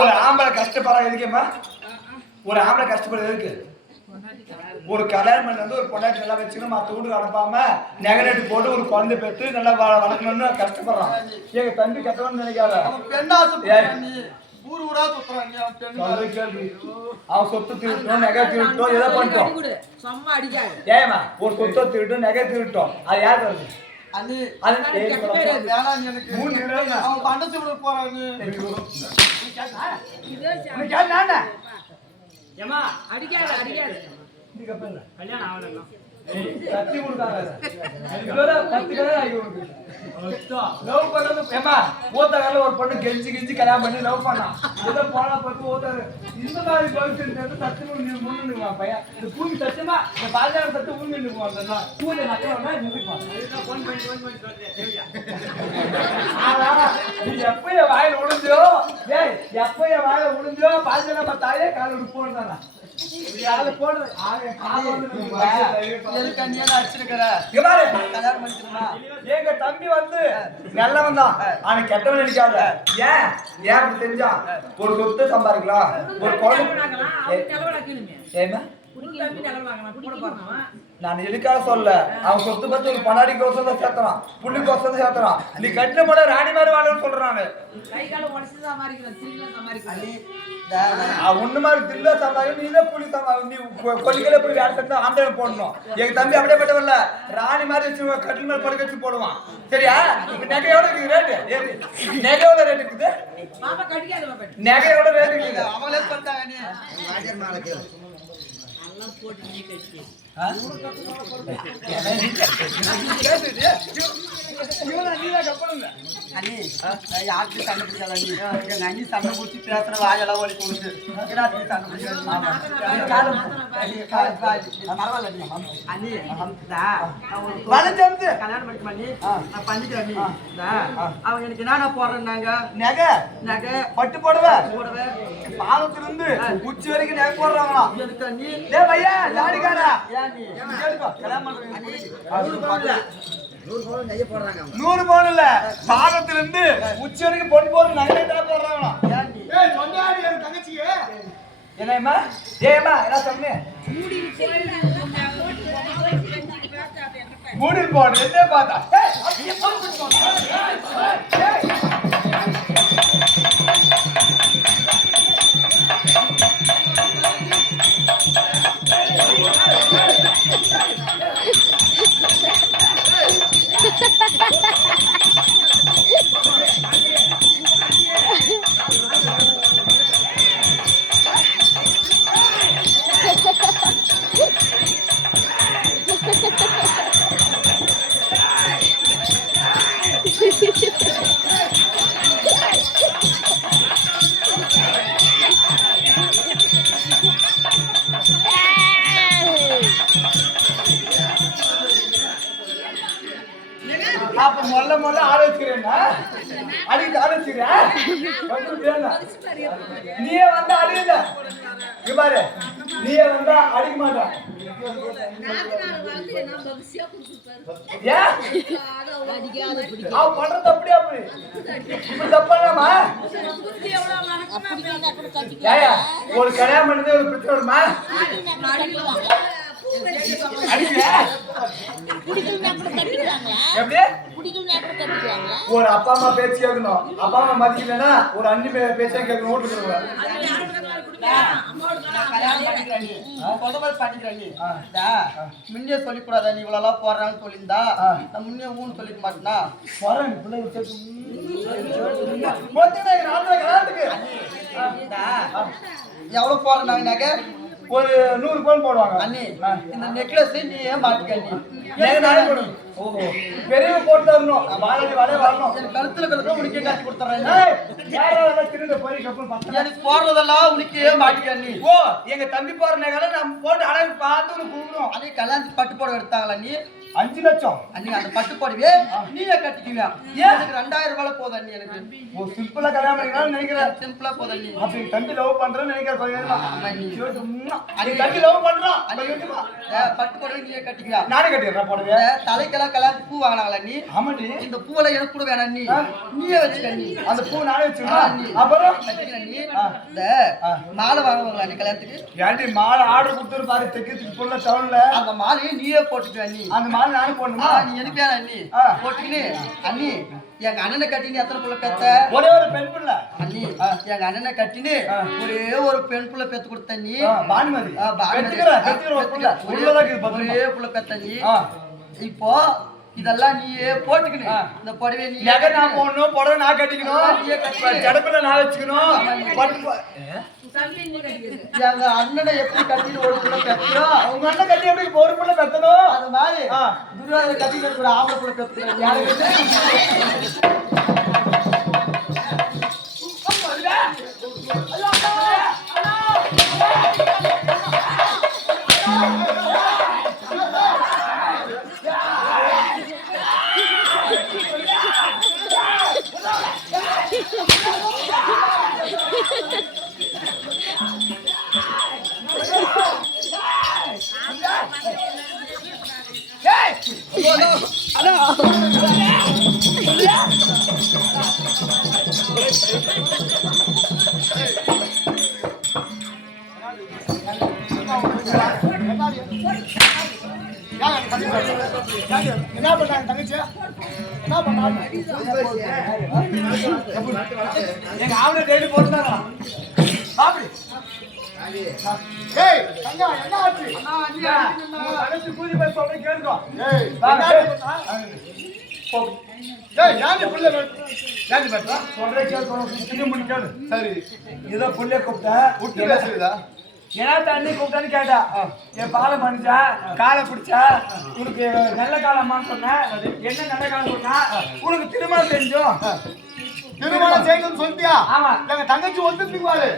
ஒரு ஆம்பளை கஷ்டப்படுற எதுக்குமா? ஒரு ஆம்பளை கஷ்டப்படுறது எதுக்கு? ஒரு கல்யாணம் பண்ணி வந்து ஒரு பொண்டாட்டி நல்லா வச்சுக்கணும் மற்ற வீட்டுக்கு அனுப்பாம நெகனேட்டு போட்டு ஒரு குழந்தை பெற்று நல்லா வளர்க்கணும்னு கஷ்டப்படுறான். எங்க தம்பி கெட்டவன்னு நினைக்காத. அவன் பெண்ணா சுத்துறான் நீ. ஊர் ஊரா சுத்துறான் நீ. அவன் பெண்ணா. அவன் சொத்து திருட்டோம் நகை திருட்டோம் எதை பண்ணிட்டோம் சும்மா அடிக்காது. ஏமா ஒரு சொத்தை திருட்டோம் நகை திருட்டோம் அது யார் வருது? அண்ணி அது வேணாம் நீ எனக்கு. 3 நிமிடம் அவன் பண்டத்து விட போறான்னு. ஏமா அடிக்காது அடிக்காது. கல்யாணம் ஆகலாம் கத்தி கொடுத்தாங்க. கத்தி லவ் பண்றது ஏமா ஊத்தகால ஒரு பொண்ணு கெஞ்சி கல்யாணம் பண்ணி லவ் பண்ணான். ஏதோ போனா பார்த்து ஊத்தாரு இந்த மாதிரி பவிச்சு தத்து முன்னுமா பையன் இந்த பூமி சத்தியமா இந்த பாஜக தத்து ஊங்கி நிற்குவாங்க பூஜை நக்கணும்னா நிற்பான். நீ எப்ப என் வாயில விழுந்தோ ஏய் எப்ப என் வாயில விழுந்தோ பாஜக பார்த்தாலே கால விட்டு போடுதானா எங்க தம்பி வந்து நல்லவன் தான் ஆனா கெட்டவன் நினைக்காத. ஏன் ஏன் தெரிஞ்சான் ஒரு சொத்து சம்பாதிக்கலாம் ஒரு குழந்தை நான் எதுக்காக சொல்ல அவன் சொத்து பத்தி ஒரு பனாடி கோசம் தான் சேர்த்துறான் புள்ளி கோசம் தான் சேர்த்துறான். நீ கட்டின போல ராணி மாதிரி வாழன்னு சொல்றாங்க. ஒண்ணு மாதிரி தில்ல சம்பாதிக்க நீ தான் புள்ளி சம்பாதி நீ கொல்லிக்கல போய் வேலை செஞ்சா அந்த போடணும். எங்க தம்பி அப்படியே பட்டவல்ல ராணி மாதிரி வச்சு கட்டில் மேல படுக்க வச்சு போடுவான். சரியா இப்ப நகை எவ்வளவு இருக்குது ரேட்டு? நகை எவ்வளவு ரேட் இருக்குது? நகை எவ்வளவு ரேட் இருக்குது? அவங்களே சொல்லிட்டாங்க நீ. அண்ணி யாருக்கு சண்டை பிடிக்காத அண்ணி. எங்க அண்ணி சண்டை பிடிச்சி பேசுற வாயெல்லாம் ஓடி கொடுத்து சண்டை பிடிக்காது. அண்ணி கல்யாணம் பண்ணிட்டு பண்ணி நான் பண்ணிக்கிறேன். அவங்க எனக்கு என்ன போடுறேன்னாங்க நகை நகை பட்டு போடுவேன் போடுவேன் பாலத்துல இருந்து உச்சி வரைக்கும் நகை போடுறாங்களா? எனக்கு அண்ணி டேய் பையா தாடிக்காரா ஏன் நீ கல்யாணம் பண்றேன் 100 பவுன் இல்ல பாதத்துல இருந்து உச்சி வரைக்கும் பொண்ணு போறது நகை போடுறாங்களா? என்னம்மா ஏமா என்ன சொன்னேன் மூடில் போடு என்ன பார்த்தா அப்ப முதல்ல ஆலோசிக்கிறேன்னா அடிக்கிட்டு ஆலோசிக்கிறேன் நீயே வந்தா அடிக்கல இங்க பாரு நீயே வந்தா அடிக்க மாட்டான். ஏன் அவன் பண்றது அப்படியே அப்படி இப்படி தப்பாமா ஏயா ஒரு கல்யாணம் பண்ணதே ஒரு பிரச்சனை வருமா? ஒரு அப்பா அம்மா பேச்சு கேட்கணும். அப்பா அம்மா மதிக்கலன்னா ஒரு அண்ணி பேச்சா கேட்கணும். ஓட்டுக்கிறவங்க முன்னே சொல்லிக்கூடாது நீ இவ்வளவு போடுறான்னு சொல்லியிருந்தா நான் முன்னே ஊன்னு சொல்லிக்க மாட்டேன்னா போறேன் எவ்வளவு போடுறாங்கனாக்க ஒரு 100 பவுன் போடுவாங்க. அண்ணி இந்த நெக்லஸ் நீ ஏன் மாட்டிக்க ஓஹோ பெரிய போட்டு தரணும். வாழடி வாழ வரணும். கழுத்துல கழுத்துல உனக்கே காட்டி கொடுத்துறேன். திருந்த போய் கப்பல் எனக்கு போடுறதெல்லாம் உனக்கு ஏன் மாட்டிக்க நீ? ஓ எங்க தம்பி போற நகை நம்ம போட்டு அழகு பார்த்து கூப்பிடுறோம். அதே கல்யாணத்துக்கு பட்டு போட எடுத்தாங்களா நீ? 5 லட்சம் அன்னைக்கு அந்த பட்டு புடவை நீயே கட்டிக்குவியா எனக்கு 2000 ரூபாய் போதும் அண்ணி எனக்கு ஓ சிம்பிளா கல்யாணம் பண்ணிக்கலாம்னு நினைக்கிறேன் சிம்பிளா போதும் அண்ணி அப்படி தம்பி லவ் பண்றேன்னு நினைக்கிறேன் அன்னைக்கு தம்பி லவ் பண்றான் பட்டு புடவை நீயே கட்டிக்குவியா நானே கட்டிடுறேன் போடுவே தலைக்கெல்லாம் கல்யாணம் பூ வாங்கினாங்களா நீ ஆமாடி இந்த பூவெல்லாம் எனக்கு கூட வேணாம் நீ நீயே வச்சுக்க நீ அந்த பூ நானே வச்சுக்கிறேன் அப்புறம் கட்டிக்கிறேன் நீ இந்த மாலை வாங்குவாங்களா நீ கல்யாணத்துக்கு ஏன்டி மாலை ஆர்டர் கொடுத்துரு பாரு தைக்கிறதுக்கு ஃபுல்லா டவுன்ல அந்த மாலையை நீயே போட்டுக்க நீ அந்த மாலை நானே போடணுமா நீ எனக்கு வேணாம் அண்ணி போட்டுக்கினு அண்ணி எங்க அண்ணனை கட்டினு எத்தனை புள்ள பெத்த ஒரே ஒரு பெண் பிள்ளை அண்ணி எங்க அண்ணனை கட்டினு ஒரே ஒரு பெண் புள்ள பெத்து கொடுத்த நீ பானுமதி ஒரே புள்ள பெத்த நீ இப்போ இதெல்லாம் நீயே போட்டுக்கணும் இந்த புடவை நீ நான் போடணும் புடவை நான் கட்டிக்கணும் ஜடப்பில நான் வச்சுக்கணும் எங்க அண்ணனை எப்படி கட்டிட்டு ஒரு புள்ள பெத்தியோ உங்க அண்ணன் கட்டி எப்படி ஒரு புள்ள பெத்தணும் அது மாதிரி துர்வாதனை கட்டிட்டு கூட ஆம்பளை புள்ள பெத்துக்கிறேன் என்ன பண்ணாங்க தங்கச்சி என்ன பண்ணாங்க எங்க ஆவணை டெய்லி போட்டுட்டாங்க அப்படி ஏய் தங்கா என்ன ஆச்சு தங்கச்சி கூலி போய் சொல்ற கேளுங்க ஏய் யாரு புள்ள யாரு பட்டா சொல்றே கேளு முடிக்காது சரி ஏதோ புள்ள கூப்பிட்டா விட்டு பேசுறதா ஏன்னா தண்ணி கூப்பிட்டான்னு கேட்டா என் பாலை பண்ணிச்சா காலை பிடிச்சா உனக்கு நல்ல காலமான்னு சொன்னேன் என்ன நல்ல காலம் சொன்னா உனக்கு திருமணம் செஞ்சோம் திருமணம் செய்யணும்னு சொல்லிட்டியா ஆமா எங்க தங்கச்சி ஒத்துக்குவாரு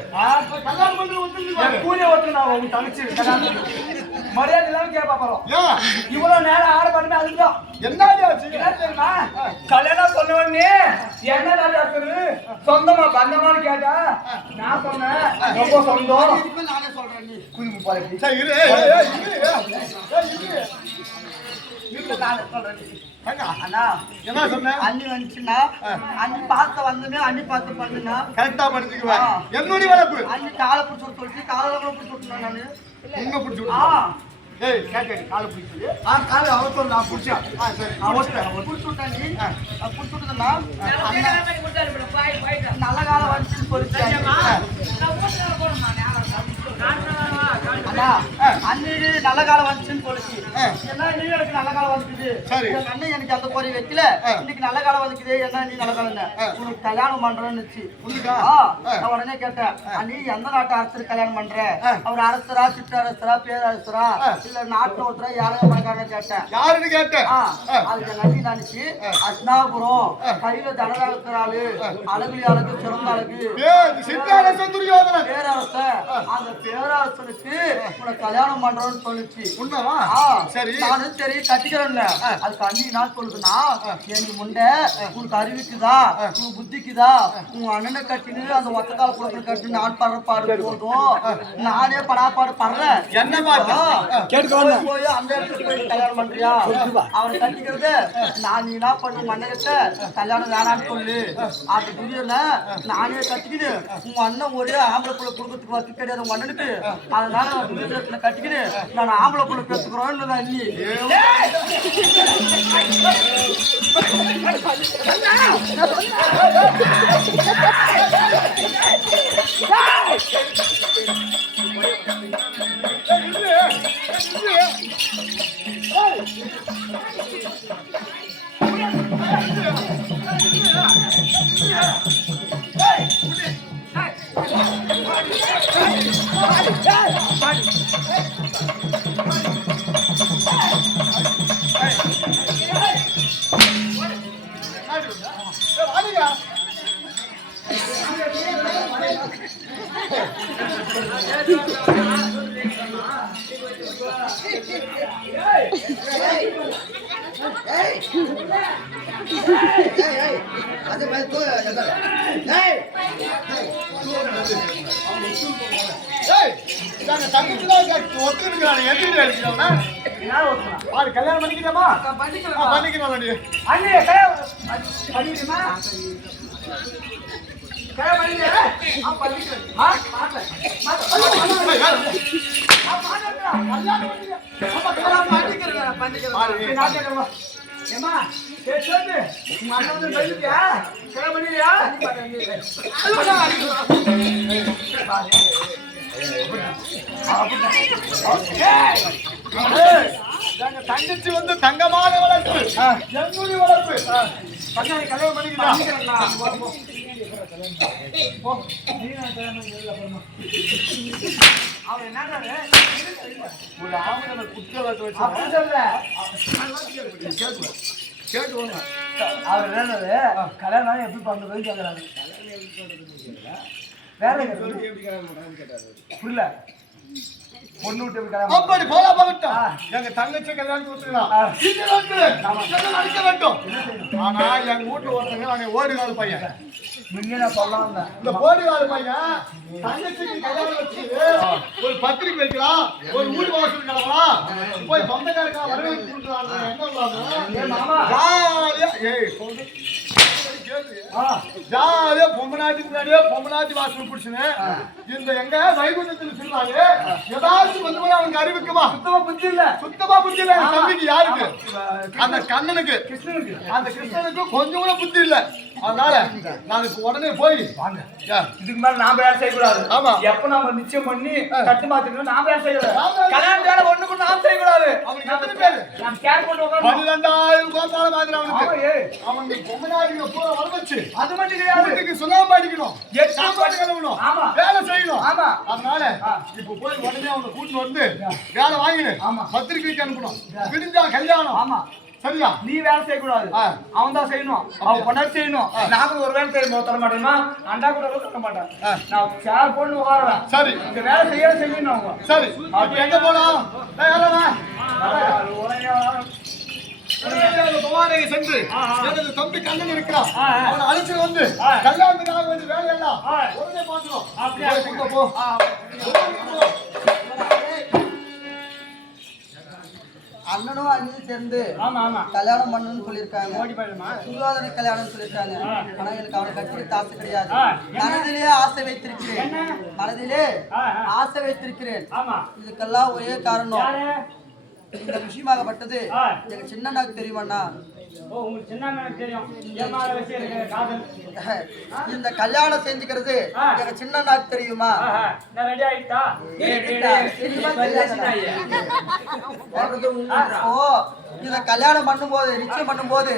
கல்யாணம் பண்ணி ஒத்துக்குவாரு கூலிய ஒத்துனா உங்க தங்கச்சி மரியாதை இல்லாம கேட்பா போறோம் இவ்வளவு நேரம் ஆட பண்ணி அதுதான் என்ன தெரியுமா கல்யாணம் சொன்ன உடனே என்ன ராஜாசரு சொந்தமா பந்தமானு கேட்டா நான் சொன்னேன் ரொம்ப சொந்தம் நானே சொல்றேன் நீ குதிப்பு பாருங்க சரி இரு நானே சொல்றேன் அண்ணா என்ன சொன்ன அண்ணி வந்துச்சுன்னா அண்ணி பார்த்து வந்துன்னு அண்ணி பார்த்து பண்ணுங்க கரெக்டா பண்ணிக்குவேன் என்னுடைய வளர்ப்பு அண்ணி காலை பிடிச்சி சொல்லிட்டு காலை பிடிச்சி விட்டுனா நானு எங்க பிடிச்சி ஏய் கேட்டேன் காலை பிடிச்சது காலை அவசரம் நான் பிடிச்சா சரி அவசரம் பிடிச்சி விட்டா நீ பிடிச்சி விட்டுதுன்னா நல்ல காலம் வந்துச்சுன்னு சொல்லிட்டு அண்ணா அன்னைக்கு நல்ல காலம் வந்துச்சுன்னு சொல்லிச்சு என்ன நீ எனக்கு நல்ல காலம் வந்துக்குது எங்க அண்ணன் எனக்கு அந்த குறை வைக்கல இன்னைக்கு நல்ல காலம் வந்துக்குது என்ன நீ நல்ல காலம் உனக்கு கல்யாணம் பண்றேன்னு நான் உடனே கேட்டேன் நீ எந்த நாட்டு அரசர் கல்யாணம் பண்ற அவர் அரசரா சிற்றரசரா பேரரசரா இல்ல நாட்டுல ஒருத்தரா யாரையும் பண்றாங்க கேட்டேன் யாருன்னு கேட்டேன் அதுக்கு எங்க அண்ணி நினைச்சு அஸ்னாபுரம் கையில தனதாக்குறாளு அழகுலி அழகு சிறந்த அழகு பேரரசர் அந்த பேரரசனுக்கு உனக்கு கல்யாணம் பண்றோம்னு சொல்லிச்சு உண்மைவா சரி நானும் சரி கட்டிக்கிறேன்ல அதுக்கு அண்ணி என்ன சொல்லுதுன்னா என் முண்டை உனக்கு அறிவிக்குதா உனக்கு புத்திக்குதா உங்க அண்ணனை கட்டினு அந்த ஒத்த கால குளத்துல கட்டினு நான் படுற பாடு போதும் நானே படாப்பாடு படுறேன் என்ன பாட்டு போய் அந்த இடத்துக்கு போய் கல்யாணம் பண்றியா அவனை கட்டிக்கிறது நான் நீ என்ன பண்ணு உங்க அண்ணகிட்ட கல்யாணம் வேணான்னு சொல்லு அது புரியல நானே கட்டிக்கிட்டு உங்க அண்ணன் ஒரே ஆம்பளை புள்ள குடும்பத்துக்கு வசதி கிடையாது உங்க அண்ணனுக்கு அதனால நான் கட்டிக்கிட்டு நான் ஆம்பளை புள்ள பேசுக்கிறோன்னு அண்ணி அது தங்கச்சி தான் ஒத்துக்கிறான் எப்படி இருக்கிறாங்க கல்யாணம் பண்ணிக்கிறோமா பண்ணிக்கிறோம் அண்ணே பண்ணிடுமா தங்கச்சி வந்து தங்கமான வளர்ப்பு என்னுடைய வளர்ப்பு கல்யாணம் பண்ணிக்கிறோம் அவன் என்ன ஒரு ஆம்பளை குற்றவாளி கேட்குவாங்க அவர் என்னது கல்யாணம் எப்படி பண்றதுன்னு கேட்கறாங்க வேலை புரியல பொண்ணு விட்டு அப்படி போல போகட்டும் எங்க தங்கச்சி கல்யாணம் அடிக்க வேண்டும் ஆனா எங்க வீட்டுல ஒருத்தங்க நாங்க ஓடிவாள் பையன் முன்ன சொல்லலாம் இந்த ஓடிவாள் பையன் தங்கச்சிக்கு கல்யாணம் வச்சு ஒரு பத்திரிக்கை வைக்கலாம் ஒரு வீடு வாசல் கிளம்பலாம் போய் சொந்தக்காரக்கா வரவேற்பு ஜாலியா பொம்மநாட்டுக்கு முன்னாடியே பொம்மநாட்டி வாசல் பிடிச்சுன்னு இந்த எங்க வைகுண்டத்துல சொல்லுவாங்க ஏதாச்சும் வந்து கூட அவனுக்கு அறிவிக்குமா சுத்தமா புத்தி இல்ல தம்பிக்கு யாருக்கு அந்த கண்ணனுக்கு கிருஷ்ணனுக்கு அந்த கிருஷ்ணனுக்கு கொஞ்சம் கூட புத்தி இல்ல அதனால நான் இப்ப உடனே போய் வாங்க இதுக்கு மேல நாம வேலை செய்யக்கூடாது ஆமா எப்ப நாம நிச்சயம் பண்ணி கட்டு மாத்திக்கணும் நாம வேலை செய்யக்கூடாது கல்யாணம் வேலை ஒண்ணு கூட நாம செய்யக்கூடாது அவனுக்கு எத்தனை பேரு நான் கேர் பண்ணி 12,000 கோபால மாதிரி அவனுக்கு பொம்மநாட்டிக்கு பூரா வர வச்சு அது மட்டும் கிடையாது சுலாபம் அடிக்கணும் சாப்பாடு கிளம்பணும் ஆமா வேலை செய்யணும் ஆமா அதனால இப்ப போய் உடனே அவனை கூட்டு வந்து வேலை வாங்கினு பத்திரிகைக்கு அனுப்பணும் விடிஞ்சா கல்யாணம் ஆமா சரியா நீ வேலை செய்யக்கூடாது அவன் தான் செய்யணும் அவன் கொண்டாடி செய்யணும் நாங்க ஒரு வேலை செய்ய தர மாட்டேன்னா அண்டா கூட தர மாட்டேன் நான் சேர் போட்டு உட்காருவேன் சரி இந்த வேலை செய்யணும் அவங்க சரி அப்ப எங்க போலாம் சென்று எனது தம்பி கண்ணன் இருக்கிறான் அவனை அழைச்சு வந்து கல்யாணத்துக்காக வேண்டிய வேலையெல்லாம் உடனே பாத்துரும் அப்படியே போ அண்ணனும் அண்ணியும் சேர்ந்து ஆமா ஆமா கல்யாணம் பண்ணணும்னு சொல்லியிருக்காங்க ஓடி போயிடுமா சுயோதனை கல்யாணம் சொல்லியிருக்காங்க ஆனா எனக்கு அவனை கட்டிக்கிட்டு ஆசை கிடையாது மனதிலே ஆசை வைத்திருக்கிறேன் மனதிலே ஆசை வைத்திருக்கிறேன் ஆமா இதுக்கெல்லாம் ஒரே காரணம் இந்த விஷயமாகப்பட்டது எங்க சின்ன அண்ணாக்கு தெரியுமாண்ணா உங்களுக்கு சின்ன தெரியும் இந்த கல்யாணம் செஞ்சுக்கிறது எங்க சின்ன அண்ணாக்கு தெரியுமா ரெடி ஆயிட்டா ஓ இத கல்யாணம் பண்ணும்போது நிச்சயம் பண்ணும்போது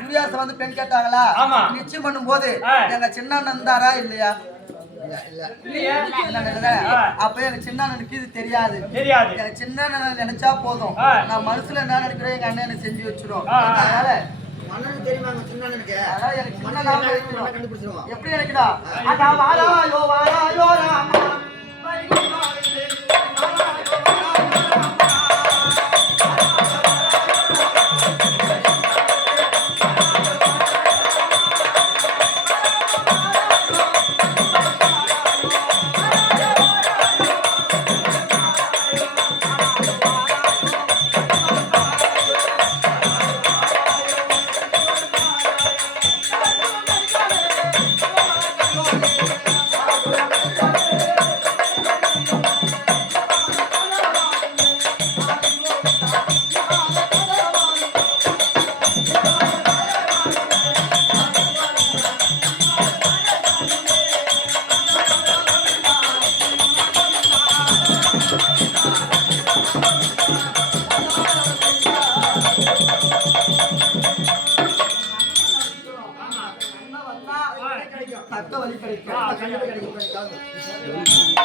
யூரியாஸ் வந்து பெண் கேட்டாங்களா நிச்சயம் பண்ணும்போது எங்க சின்ன அண்ணன் இருந்தாரா இல்லையா அப்ப எனக்கு சின்ன அண்ணனுக்கு இது தெரியாது எனக்கு சின்ன அண்ணன் நினைச்சா போதும் நான் மனசுல என்ன நினைக்கிறேன் எங்க அண்ணன் எனக்கு செஞ்சு வச்சிரும் அதனால எப்படி நினைக்கிறா தக்க வழி கிடைக்கும்